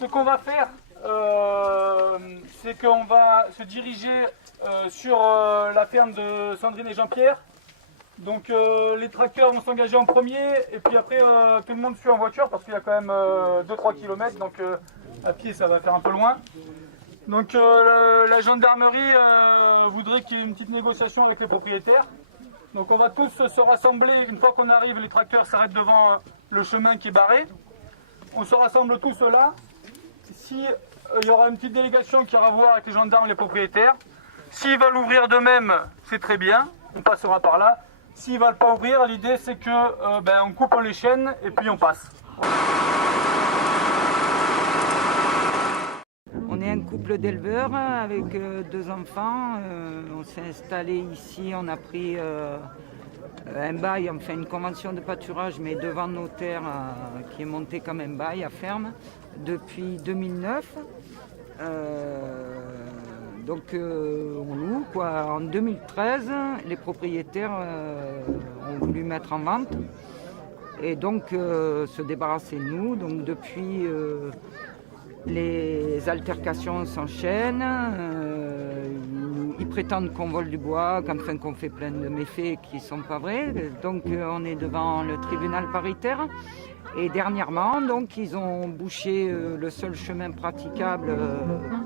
ce qu'on va faire, c'est qu'on va se diriger sur la ferme de Sandrine et Jean-Pierre. Donc les tracteurs vont s'engager en premier et puis après tout le monde suit en voiture parce qu'il y a quand même 2-3 km, donc à pied ça va faire un peu loin. Donc la gendarmerie voudrait qu'il y ait une petite négociation avec les propriétaires. Donc on va tous se rassembler, une fois qu'on arrive, les tracteurs s'arrêtent devant le chemin qui est barré. On se rassemble tous là. Si il y aura une petite délégation qui ira voir avec les gendarmes et les propriétaires. S'ils veulent ouvrir d'eux-mêmes, c'est très bien, on passera par là. S'ils ne veulent pas ouvrir, l'idée c'est que on coupe les chaînes et puis on passe. On est un couple d'éleveurs avec 2 enfants. On s'est installé ici, on a pris un bail, enfin une convention de pâturage, mais devant notaire qui est monté comme un bail à ferme depuis 2009. Donc on loue quoi. En 2013, les propriétaires ont voulu mettre en vente et donc se débarrasser de nous. Donc depuis, les altercations s'enchaînent. Ils prétendent qu'on vole du bois, qu'on fait plein de méfaits qui ne sont pas vrais. Donc on est devant le tribunal paritaire. Et dernièrement, donc, ils ont bouché le seul chemin praticable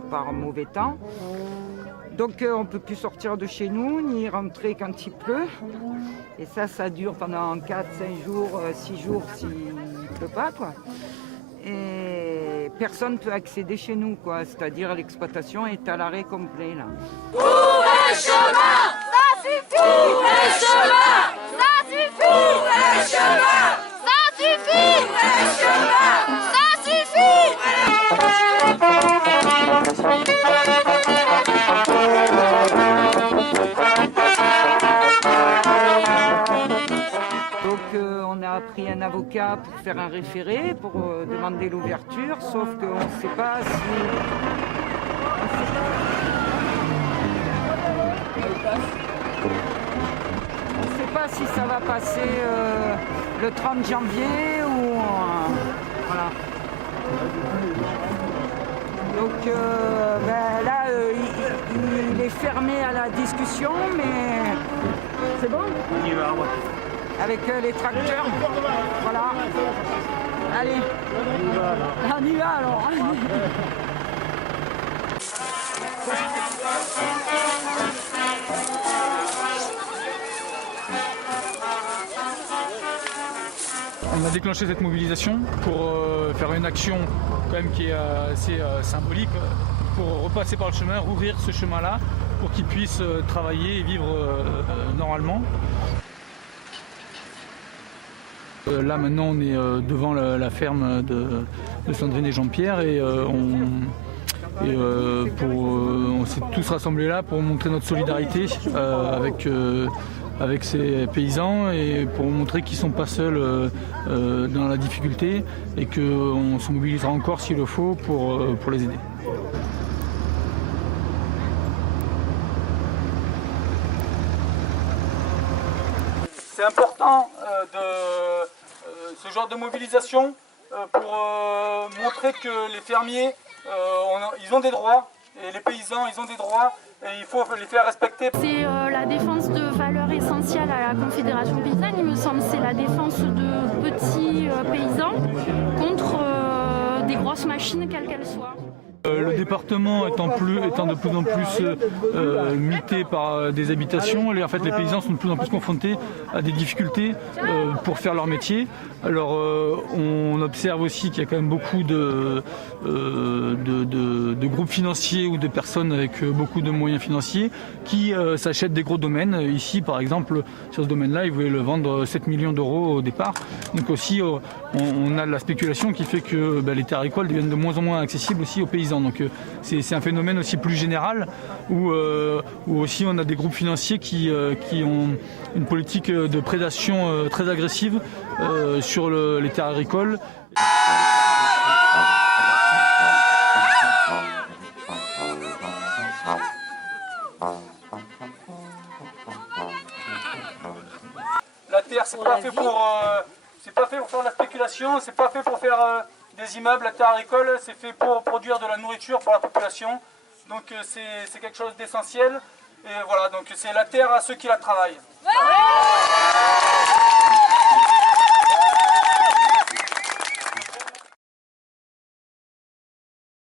par mauvais temps. Donc on ne peut plus sortir de chez nous, ni rentrer quand il pleut. Et ça dure pendant 4, 5 jours, 6 jours s'il ne pleut pas, quoi. Et personne ne peut accéder chez nous, quoi. C'est-à-dire l'exploitation est à l'arrêt complet, là. Pour le chemin, ça suffit. Pour le chemin, ça suffit. Pour le chemin, ça suffit. Pour le chemin, ça suffit. Donc on a pris un avocat pour faire un référé, pour demander l'ouverture, sauf qu'on ne sait pas si... On ne sait pas si ça va passer le 30 janvier ou... voilà. Donc là, il est fermé à la discussion, mais c'est bon. On y va, ouais. Avec les tracteurs. Voilà. Allez. On y va alors. On a déclenché cette mobilisation pour faire une action quand même qui est assez symbolique, pour repasser par le chemin, rouvrir ce chemin-là pour qu'ils puissent travailler et vivre normalement. Là maintenant on est devant la ferme de Sandrine et Jean-Pierre et on s'est tous rassemblés là pour montrer notre solidarité avec ces paysans et pour montrer qu'ils ne sont pas seuls dans la difficulté et qu'on se mobilisera encore s'il le faut pour les aider. C'est important ce genre de mobilisation pour montrer que les fermiers ils ont des droits et les paysans ils ont des droits et il faut les faire respecter. C'est la défense de valeurs essentielles à la Confédération paysanne, il me semble, c'est la défense de petits paysans contre des grosses machines quelles qu'elles soient. Le département étant de plus en plus mité par des habitations, en fait, les paysans sont de plus en plus confrontés à des difficultés pour faire leur métier. Alors on observe aussi qu'il y a quand même beaucoup de groupes financiers ou de personnes avec beaucoup de moyens financiers qui s'achètent des gros domaines. Ici par exemple, sur ce domaine-là, ils voulaient le vendre 7 millions d'euros au départ. Donc aussi on a de la spéculation qui fait que les terres agricoles deviennent de moins en moins accessibles aussi aux paysans. Donc c'est un phénomène aussi plus général où aussi on a des groupes financiers qui ont une politique de prédation très agressive sur les terres agricoles. La terre, c'est pas fait pour faire de la spéculation, c'est pas fait pour faire des immeubles, la terre agricole, c'est fait pour produire de la nourriture pour la population. Donc c'est quelque chose d'essentiel. Et voilà, donc c'est la terre à ceux qui la travaillent.